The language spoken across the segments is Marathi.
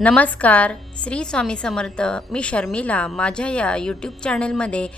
नमस्कार श्री स्वामी समर्थ. मी शर्मिला. माझ्या या यूट्यूब चॅनलमध्ये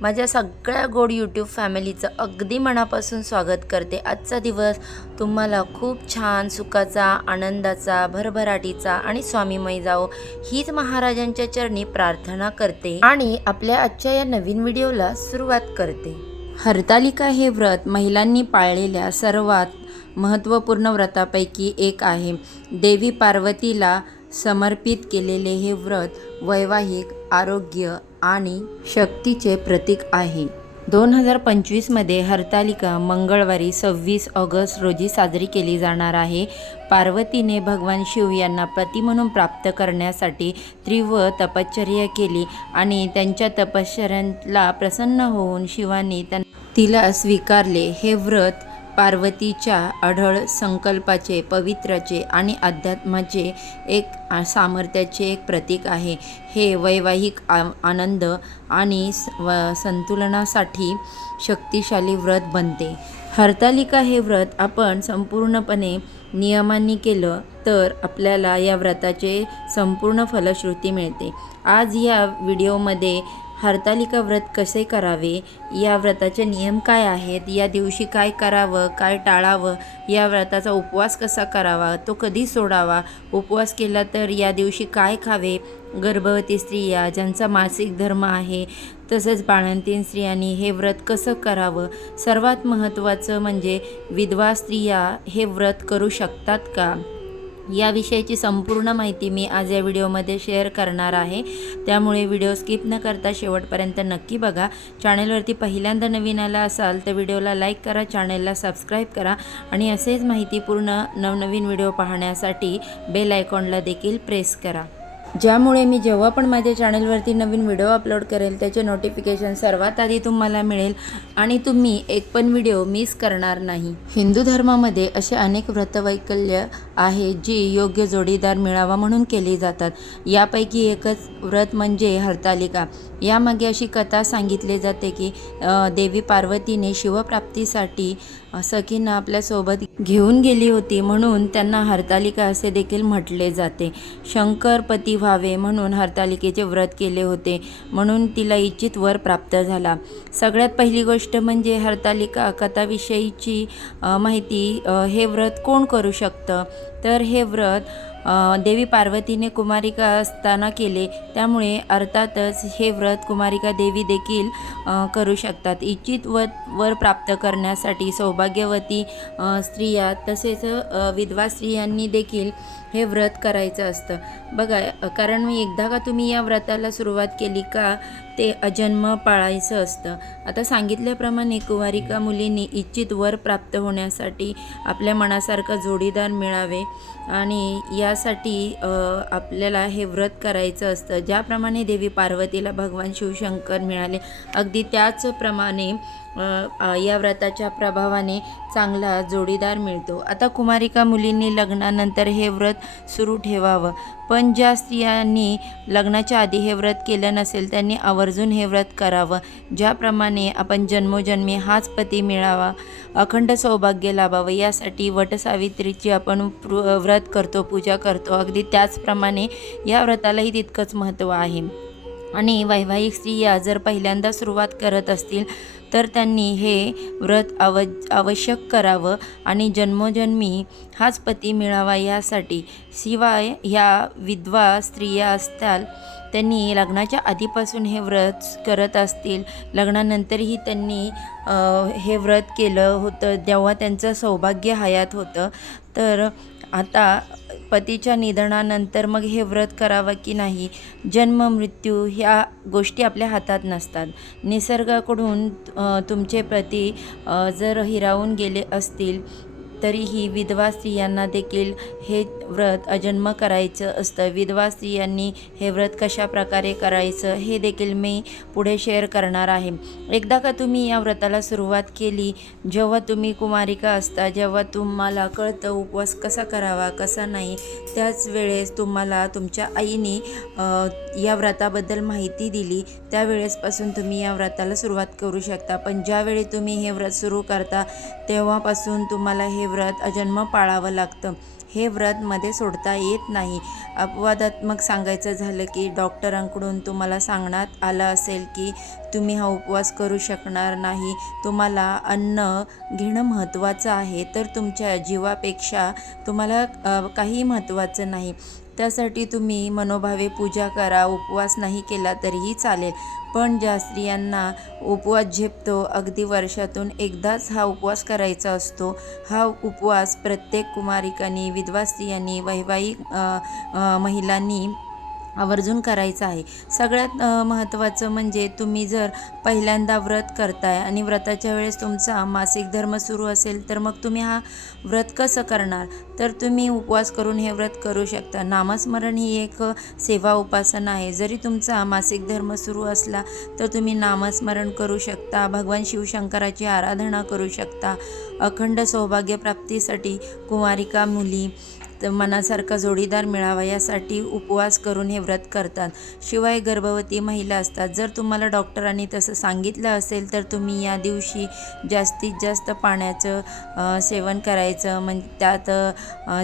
माझ्या सगळ्या गोड यूट्यूब फॅमिलीचं अगदी मनापासून स्वागत करते. आजचा दिवस तुम्हाला खूप छान सुखाचा आनंदाचा भरभराटीचा आणि स्वामीमय जाओ हीच महाराजांच्या चरणी प्रार्थना करते आणि आपल्या आजच्या या नवीन व्हिडिओला सुरुवात करते. हरतालिका हे व्रत महिलांनी पाळलेल्या सर्वात महत्त्वपूर्ण व्रतापैकी एक आहे. देवी पार्वतीला समर्पित केलेले हे व्रत वैवाहिक आरोग्य आणि शक्तीचे प्रतीक आहे. दोन हजार पंचवीसमध्ये हरतालिका मंगळवारी सव्वीस ऑगस्ट रोजी साजरी केली जाणार आहे. पार्वतीने भगवान शिव यांना पती म्हणून प्राप्त करण्यासाठी तीव्र तपश्चर्या केली आणि त्यांच्या तपश्चर्याला प्रसन्न होऊन शिवानी त्यां तिला स्वीकारले. हे व्रत पार्वतीच्या अढळ संकल्पाचे पवित्राचे आणि अध्यात्माचे एक सामर्थ्याचे एक प्रतीक आहे. हे वैवाहिक आ आनंद आणि स- व संतुलनासाठी शक्तिशाली व्रत बनते. हरतालिका हे व्रत आपण संपूर्णपणे नियमांनी केलं तर आपल्याला या व्रताचे संपूर्ण फलश्रुती मिळते. आज या व्हिडिओमध्ये हरतालिका व्रत कसे करावे? या व्रताचे नियम काय आहेत? या दिवशी काय करावं? काय टाळावं? या व्रताचा उपवास कसा करावा? तो कधी सोडावा? उपवास केला तर या दिवशी काय खावे? गर्भवती स्त्रिया ज्यांचा मासिक धर्म आहे तसंच बाळंतीन स्त्रियांनी हे व्रत कसं करावं? सर्वात महत्त्वाचं म्हणजे विधवा स्त्रिया हे व्रत करू शकतात का? याविषयीची संपूर्ण माहिती मी आज या व्हिडिओमध्ये शेअर करणार आहे. त्यामुळे व्हिडिओ स्किप न करता शेवटपर्यंत नक्की बघा. चॅनलवरती पहिल्यांदा नवीन आला असाल तर व्हिडिओला लाईक करा चॅनलला सबस्क्राईब करा आणि असेच माहितीपूर्ण नवनवीन व्हिडिओ पाहण्यासाठी बेल आयकॉनला देखील प्रेस करा. ज्यामुळे मी जेव्हा पण माझ्या चॅनलवरती नवीन व्हिडिओ अपलोड करेल त्याचे नोटिफिकेशन सर्वात आधी तुम्हाला मिळेल आणि तुम्ही एक पण व्हिडिओ मिस करणार नाही. हिंदू धर्मामध्ये असे अनेक व्रतवैकल्य आहे जी योग्य जोडीदार मिळावा म्हणून केली जातात. यापैकी एकच व्रत म्हणजे हरतालिका. यामागे अशी कथा सांगितली जाते की देवी पार्वतीने शिवप्राप्तीसाठी सखींना आपल्यासोबत घेऊन गेली होती म्हणून त्यांना हरतालिका असे देखील म्हटले जाते. शंकर पती व्हावे म्हणून हरतालिकेचे व्रत केले होते म्हणून तिला इच्छित वर प्राप्त झाला. सगळ्यात पहिली गोष्ट म्हणजे हरतालिका कथाविषयीची माहिती हे व्रत कोण करू शकतं? तर हे व्रत देवी पार्वतीने कुमारिका असताना केले. त्यामुळे अर्थातच हे व्रत कुमारिका देवी देखील करू शकतात. इच्छित व वर प्राप्त करण्यासाठी सौभाग्यवती स्त्रिया तसेच विधवा स्त्रियांनी देखील हे व्रत करायचं असतं. बघा कारण मी एकदा का तुम्ही या व्रताला सुरुवात केली का ते अजन्म पाळायचं असतं. आता सांगितल्याप्रमाणे कुवारिका मुलींनी इच्छित वर प्राप्त होण्यासाठी आपल्या मनासारखं जोडीदार मिळावे आणि यासाठी आपल्याला हे व्रत करायचं असतं. ज्याप्रमाणे देवी पार्वतीला भगवान शिवशंकर मिळाले अगदी त्याचप्रमाणे या व्रताच्या प्रभावाने चांगला जोडीदार मिळतो. आता कुमारिका मुलींनी लग्नानंतर हे व्रत सुरू ठेवावं. पण ज्या स्त्रियांनी लग्नाच्या आधी हे व्रत केलं नसेल त्यांनी आवर्जून हे व्रत करावं. ज्याप्रमाणे आपण जन्मोजन्मी हाच पती मिळावा अखंड सौभाग्य लाभावं यासाठी वटसावित्रीची आपण प्र- व्रत करतो पूजा करतो. अगदी त्याचप्रमाणे या व्रतालाही तितकंच महत्त्व आहे. आणि वैवाहिक स्त्रिया जर पहिल्यांदा सुरुवात करत असतील तर त्यांनी हे व्रत आव आवश्यक करावं आणि जन्मोजन्मी हाच पती मिळावा यासाठी शिवाय ह्या विधवा स्त्रिया असतात त्यांनी लग्नाच्या आधीपासून हे व्रत करत असतील. लग्नानंतरही त्यांनी हे व्रत केलं होतं तेव्हा त्यांचं सौभाग्य हयात होतं. तर आता पतीच्या निधनानंतर मग हे व्रत करावं की नाही? जन्म मृत्यू ह्या गोष्टी आपल्या हातात नसतात. निसर्गाकडून तुमचे पती जर हिरावून गेले असतील तरीही विधवा स्त्रियांना देखील हे व्रत अजन्म करायचं असतं. विधवा स्त्रियांनी हे व्रत कशा प्रकारे करायचं हे देखील मी पुढे शेअर करणार आहे. एकदा का तुम्ही या व्रताला सुरुवात केली जेव्हा तुम्ही कुमारिका असता जेव्हा तुम्हाला कळतं उपवास कसा करावा कसा नाही त्याच वेळेस तुम्हाला तुमच्या आईने या व्रताबद्दल माहिती दिली. त्यावेळेसपासून तुम्ही या व्रताला सुरुवात करू शकता. पण ज्यावेळी तुम्ही हे व्रत सुरू करता तेव्हापासून तुम्हाला हे व्रत अजन्म पाळावं लागतं. हे व्रत मध्ये सोडता येत नाही. अपवादात्मक सांगायचं झालं की डॉक्टरांकडून तुम्हाला सांगण्यात आलं असेल की तुम्ही हा उपवास करू शकणार नाही. तुम्हाला अन्न घेणं महत्त्वाचं आहे. तर तुमच्या जीवापेक्षा तुम्हाला काही महत्त्वाचं नाही. त्यासाठी तुम्ही मनोभावे पूजा करा. उपवास नाही केला तरीही चालेल. पण ज्या स्त्रियांना उपवास झेपतो अगदी वर्षातून एकदाच हा उपवास करायचा असतो. हा उपवास प्रत्येक कुमारिकांनी विधवा स्त्रियांनी वैवाहिक महिलांनी आवर्जून करायचं आहे. सगळ्यात महत्त्वाचं म्हणजे तुम्ही जर पहिल्यांदा व्रत करताय आणि व्रताच्या वेळेस तुमचा मासिक धर्म सुरू असेल तर मग तुम्ही हा व्रत कसं करणार? तर तुम्ही उपवास करून हे व्रत करू शकता. नामस्मरण ही एक सेवा उपासना आहे. जरी तुमचा मासिक धर्म सुरू असला तर तुम्ही नामस्मरण करू शकता. भगवान शिवशंकराची आराधना करू शकता. अखंड सौभाग्यप्राप्तीसाठी कुमारिका मुली मनासारखा जोडीदार मिळावा यासाठी उपवास करून हे व्रत करतात. शिवाय गर्भवती महिला असतात. जर तुम्हाला डॉक्टरांनी तसं सांगितलं असेल तर तुम्ही या दिवशी जास्तीत जास्त पाण्याचं सेवन करायचं. म्हणजे त्यात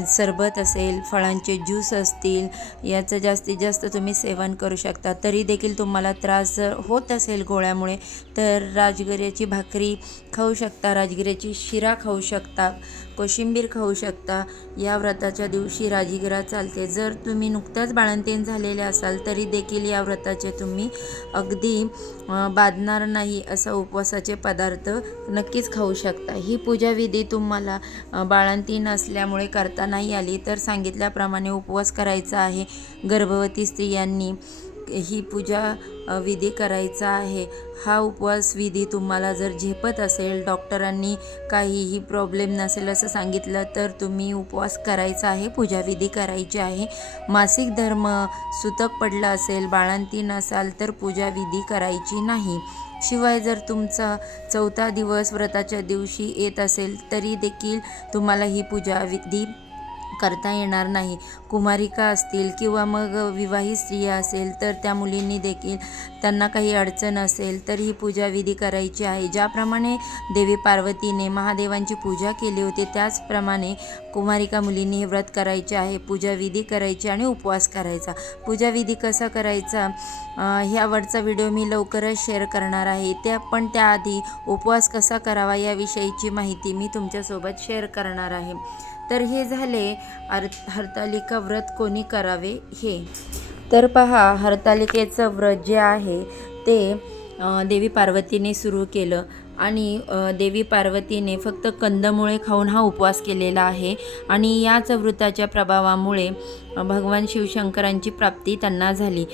सरबत असेल फळांचे ज्यूस असतील याचं जास्तीत जास्त तुम्ही सेवन करू शकता. तरी देखील तुम्हाला त्रास जर होत असेल गोळ्यामुळे तर राजगिऱ्याची भाकरी खाऊ शकता राजगिऱ्याची शिरा खाऊ शकता. कोशिंबीर खाऊ शकता. या व्रताच्या दिवशी राजीगिरा चालते. जर तुम्ही नुकत्याच बाळंतीण झालेले असाल तरी देखील या व्रताचे तुम्ही अगदी बाधणार नाही असा उपवासाचे पदार्थ नक्कीच खाऊ शकता. ही पूजाविधी तुम्हाला बाळंतीन बाळंतीण असल्यामुळे करता नाही आली तर सांगितल्याप्रमाणे उपवास करायचा आहे. गर्भवती स्त्रियांनी ही पूजा विधी करायचा आहे. हा उपवास विधी तुम्हाला जर झेपत असेल डॉक्टरांनी काहीही प्रॉब्लेम नसेल असं सांगितलं तर तुम्ही उपवास करायचा आहे पूजा विधी करायची आहे. मासिक धर्म सुतक पडला असेल बाळंती नसाल तर पूजा विधी करायची नाही. शिवाय जर तुमचा चौथा दिवस व्रताच्या दिवशी येत असेल तरी देखील तुम्हाला ही पूजा विधी करता येणार नाही. कुमारिका असतील किंवा मग विवाहित स्त्रिया असेल तर त्या मुलींनी देखील त्यांना काही अडचण असेल तर ही पूजा विधी करायची आहे. ज्याप्रमाणे देवी पार्वतीने महादेवांची पूजा केली होती त्याचप्रमाणे कुमारिका मुलींनी हे व्रत करायचे आहे. पूजा विधी करायची आणि उपवास करायचा. पूजाविधी कसा करायचा? ह्यावरचा व्हिडिओ मी लवकरच शेअर करणार आहे. त्या पण त्याआधी उपवास कसा करावा याविषयीची माहिती मी तुमच्यासोबत शेअर करणार आहे. तर हे झाले अर हरतालिका व्रत कोणी करावे हे. तर पहा हरतालिकेचं व्रत जे आहे ते देवी पार्वतीने सुरू केलं आणि देवी पार्वतीने फक्त कंदमुळे खाऊन हा उपवास केलेला आहे आणि याच व्रताच्या प्रभावामुळे भगवान शिवशंकरांची प्राप्ती त्यांना झाली.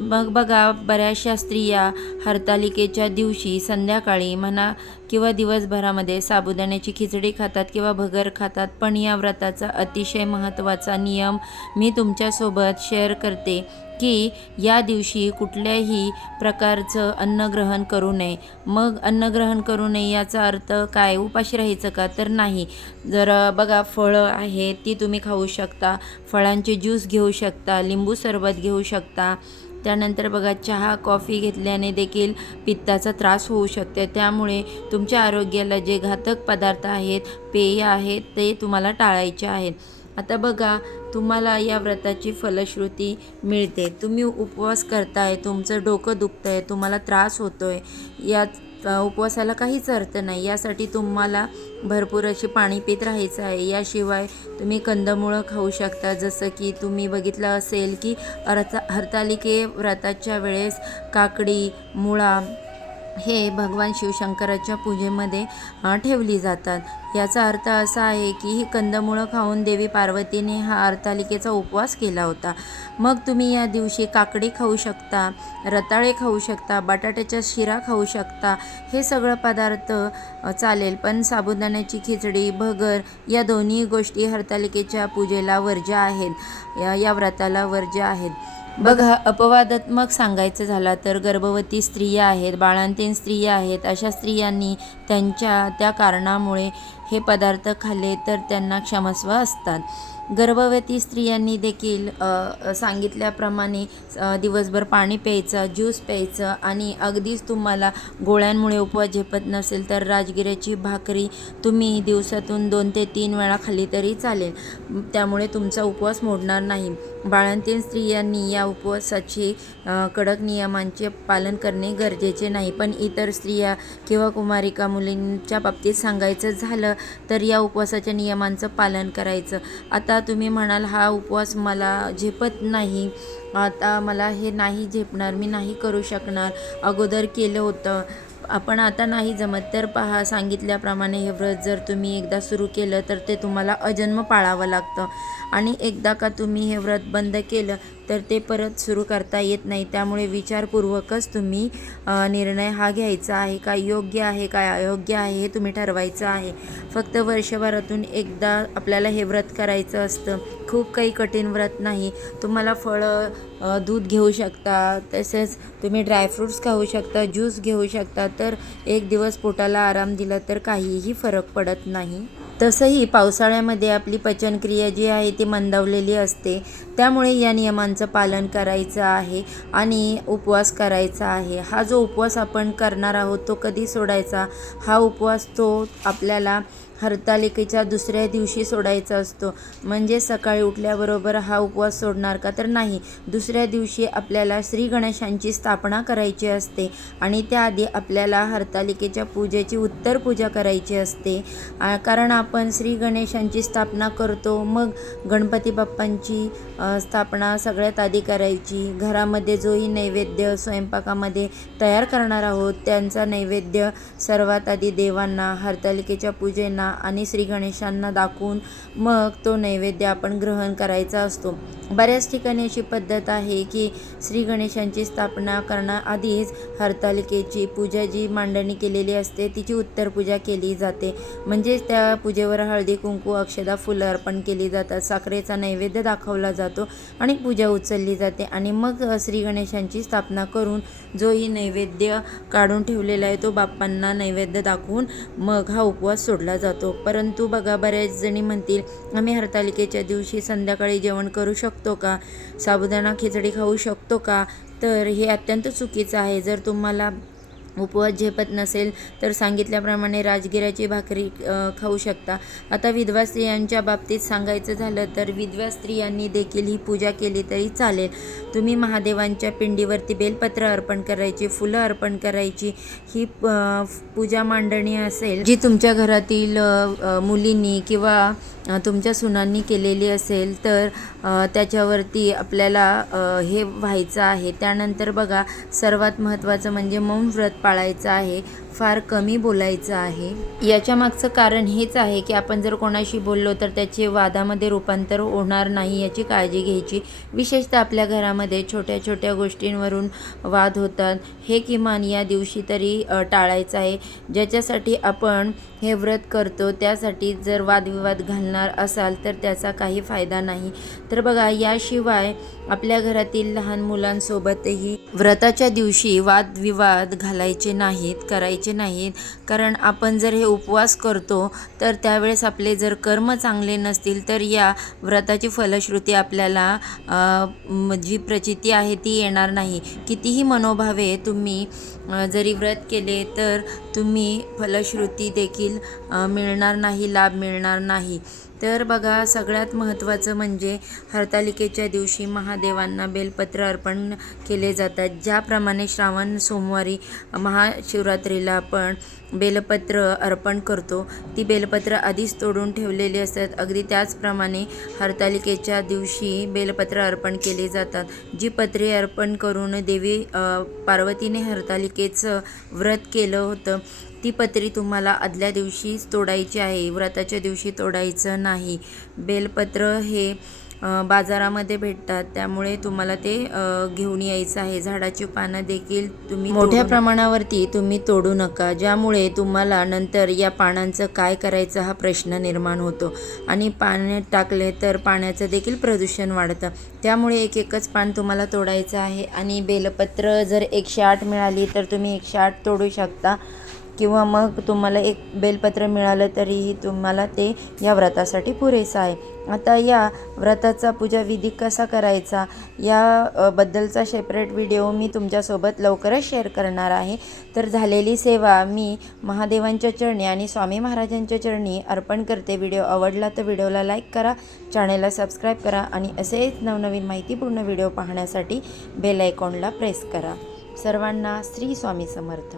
मग बघा बऱ्याचशा स्त्रिया हरतालिकेच्या दिवशी संध्याकाळी म्हणा किंवा दिवसभरामध्ये साबुदाण्याची खिचडी खातात किंवा भगर खातात पण या व्रताचा अतिशय महत्त्वाचा नियम मी तुमच्यासोबत शेअर करते की या दिवशी कुठल्याही प्रकारचं अन्नग्रहण करू नये. मग अन्नग्रहण करू नये याचा अर्थ काय? उपाशी राहायचं का? तर नाही. जर बघा फळं आहेत ती तुम्ही खाऊ शकता. फळांचे ज्यूस घेऊ शकता लिंबू सरबत घेऊ शकता. त्यानंतर बघा चहा कॉफी घेतल्याने देखील पित्ताचा त्रास होऊ शकते. त्यामुळे तुमच्या आरोग्याला जे घातक पदार्थ आहेत पेय आहेत ते तुम्हाला टाळायचे आहेत. आता बघा तुम्हाला या व्रताची फलश्रुती मिळते. तुम्ही उपवास करताय तुमचं डोकं दुखतं आहे तुम्हाला त्रास होतो आहे यात उपवासाला काहीच अर्थ नाही. यासाठी तुम्हाला भरपूर अशी पाणी पित राहायचं आहे. याशिवाय तुम्ही कंदमुळं खाऊ शकता. जसं की तुम्ही बघितलं असेल की अर्थ हरतालिके व्रताच्या वेळेस काकडी मुळा हे भगवान शिवशंकराच्या पूजेमध्ये ठेवली जातात. याचा अर्थ असा आहे की ही कंदमुळं खाऊन देवी पार्वतीने हा अर्तालिकेचा उपवास केला होता. मग तुम्ही या दिवशी काकडी खाऊ शकता रताळे खाऊ शकता बटाट्याच्या शिरा खाऊ शकता हे सगळं पदार्थ चालेल. पण साबुदाण्याची खिचडी भगर या दोन्ही गोष्टी हरतालिकेच्या पूजेला वर्ज्य आहेत. या व्रताला वर्ज्य आहेत. बघा अपवादात्मक सांगायचं झाला तर गर्भवती स्त्रिया आहेत बाळांतीन स्त्रिया आहेत अशा स्त्रियांनी त्यांच्या त्या कारणामुळे हे पदार्थ खाल्ले तर त्यांना क्षमस्व असतात. गर्भवती स्त्रियांनी देखील सांगितल्याप्रमाणे दिवसभर पाणी प्यायचं ज्यूस प्यायचं आणि अगदीच तुम्हाला गोळ्यांमुळे उपवास झेपत नसेल तर राजगिऱ्याची भाकरी तुम्ही दिवसातून दोन ते तीन वेळा खाली तरी चालेल. त्यामुळे तुमचा उपवास मोडणार नाही. बाळंतीण स्त्रियांनी या उपवासाचे कडक नियमांचे पालन करणे गरजेचे नाही. पण इतर स्त्रिया किंवा कुमारिका मुलींच्या बाबतीत सांगायचं झालं तर या उपवासाच्या नियमांचं पालन करायचं. आता तुम्ही म्हणाल हा उपवास मला झेपत नाही. आता मला हे नाही झेपणार मी नाही करू शकणार. अगोदर केलं होतं. आपण आता नाही जमत. तर पहा सांगितल्याप्रमाणे हे व्रत जर तुम्ही एकदा सुरू केलं तर ते तुम्हाला अजन्म पाळावं लागतं. आणि एकदा का तुम्ही हे व्रत बंद केलं तर ते परत सुरू करता येत नाही. त्यामुळे विचारपूर्वकच तुम्ही निर्णय हा घ्यायचा आहे काय योग्य आहे काय अयोग्य आहे हे तुम्ही ठरवायचं आहे. फक्त वर्षभरातून एकदा आपल्याला हे व्रत करायचं असतं. खूप काही कठीण व्रत नाही. तुम्हाला फळं दूध घेऊ शकता. तसेच तुम्ही ड्रायफ्रूट्स खाऊ शकता ज्यूस घेऊ शकता. तर एक दिवस पोटाला आराम दिला तर काहीही फरक पडत नाही. तसंही पावसाळ्यामध्ये आपली पचनक्रिया जी आहे ती मंदावलेली असते. त्यामुळे या नियमांचं पालन करायचं आहे आणि उपवास करायचा आहे. हा जो उपवास आपण करणार आहोत तो कधी सोडायचा? हा उपवास तो आपल्याला हरतालिकेच्या दुसऱ्या दिवशी सोडायचा असतो. म्हणजे सकाळी उठल्याबरोबर हा उपवास सोडणार का तर नाही. दुसऱ्या दिवशी आपल्याला श्री गणेशांची स्थापना करायची असते आणि त्याआधी आपल्याला हरतालिकेच्या पूजेची उत्तर पूजा करायची असते. आ, कारण आपण श्री गणेशांची स्थापना करतो मग गणपती बाप्पांची स्थापना सगळ्यात आधी करायची. घरामध्ये जोही नैवेद्य स्वयंपाकामध्ये तयार करणार आहोत. त्यांचा नैवेद्य सर्वात आधी देवांना हरतालिकेच्या पूजेना आणि श्री गणेशांना दाखवून मग तो नैवेद्य आपण ग्रहण करायचा असतो. बऱ्याच ठिकाणी अशी पद्धत आहे की श्री गणेशांची स्थापना करण्याआधीच हरतालिकेची पूजा जी मांडणी केलेली असते तिची उत्तर पूजा केली जाते. म्हणजेच त्या पूजेवर हळदी कुंकू अक्षदा फुलं अर्पण केली जातात. साखरेचा नैवेद्य दाखवला जातो आणि पूजा उचलली जाते. आणि मग श्री गणेशांची स्थापना करून जोही नैवेद्य काढून ठेवलेला आहे तो बाप्पांना नैवेद्य दाखवून मग हा उपवास सोडला जातो. परंतु बघा बऱ्याच जणी म्हणतील आम्ही हरतालिकेच्या दिवशी संध्याकाळी जेवण करू शकतो का? साबुदाणा खिचडी खाऊ शकतो का? तर हे अत्यंत चुकीचं आहे. जर तुम्हाला उपवास झेपत नसेल तर सांगितल्याप्रमाणे राजगिराची भाकरी खाऊ शकता. आता विधवा स्त्रियांच्या बाबतीत सांगायचं झालं तर विधवा स्त्रियांनी देखील ही पूजा केली तरी चालेल. तुम्ही महादेवांच्या पिंडीवरती बेलपत्र अर्पण करायची फुलं अर्पण करायची ही पूजा मांडणी असेल. जी तुमच्या घरातील मुलींनी किंवा तुमच्या सुनांनी केलेली असेल तर त्याच्यावरती आपल्याला हे व्हायचं आहे. त्यानंतर बघा सर्वात महत्त्वाचं म्हणजे मौन व्रत पाळायचं आहे. फार कमी बोलायचं आहे. याच्या मागचं कारण हेच आहे की आपण जर कोणाशी बोललो तर त्याचे वादामध्ये रूपांतर होणार नाही याची काळजी घ्यायची. विशेषतः आपल्या घरामध्ये छोट्या छोट्या गोष्टींवरून वाद होतात. हे किमान या दिवशी तरी टाळायचं आहे. ज्याच्यासाठी आपण हे व्रत करतो त्यासाठी जर वादविवाद घालणार असाल तर त्याचा काही फायदा नाही. तर बघा याशिवाय आपल्या घरातील लहान मुलांसोबतही व्रताच्या दिवशी वादविवाद घालायचे नाहीत करायचे नाहीत. कारण आपण जर हे उपवास करतो तर त्यावेळेस आपले जर कर्म चांगले नसतील तर या व्रताची फलश्रुती आपल्याला जी प्रचिती आहे ती येणार नाही. कितीही मनोभावे तुम्ही जरी व्रत केले तर तुम्ही फलश्रुती देखील मिळणार नाही लाभ मिळणार नाही. तर बघा सगळ्यात महत्त्वाचं म्हणजे हरतालिकेच्या दिवशी महादेवांना बेलपत्र अर्पण केले जातात. ज्याप्रमाणे श्रावण सोमवारी महाशिवरात्रीला आपण बेलपत्र अर्पण करतो. ती बेलपत्र आधीच तोडून ठेवलेली असतात. अगदी त्याचप्रमाणे हरतालिकेच्या दिवशी बेलपत्र अर्पण केली जातात. जी पत्रे अर्पण करून देवी पार्वतीने पार्वतीने हरतालिकेचं व्रत केलं होतं. ती पत्री तुम्हाला आदल्या दिवशीच तोडायची आहे. व्रताच्या दिवशी तोडायचं नाही. बेलपत्र हे बाजारामध्ये भेटतात. त्यामुळे तुम्हाला ते घेऊन यायचं आहे. झाडाची पानं देखील तुम्ही मोठ्या प्रमाणावरती तुम्ही तोडू नका. ज्यामुळे तुम्हाला नंतर या पानांचं काय करायचं हा प्रश्न निर्माण होतो. आणि पाण्यात टाकले तर पाण्याचं देखील प्रदूषण वाढतं. त्यामुळे एक एकच पान तुम्हाला तोडायचं आहे. आणि बेलपत्र जर एकशे आठ मिळाली तर तुम्ही एकशे आठ तोडू शकता. किंवा मग तुम्हाला एक बेलपत्र मिळालं तरीही तुम्हाला ते या व्रतासाठी पुरेसं आहे. आता या व्रताचा पूजा विधी कसा करायचा या बद्दलचा सेपरेट व्हिडिओ मी तुमच्यासोबत लवकरच शेअर करणार आहे. तर झालेली सेवा मी महादेवांच्या चरणी आणि स्वामी महाराजांच्या चरणी अर्पण करते. व्हिडिओ आवडला तर व्हिडिओला लाईक करा चॅनेलला सबस्क्राईब करा आणि असेच नवनवीन माहितीपूर्ण व्हिडिओ पाहण्यासाठी बेल आयकॉनला प्रेस करा. सर्वांना श्री स्वामी समर्थ.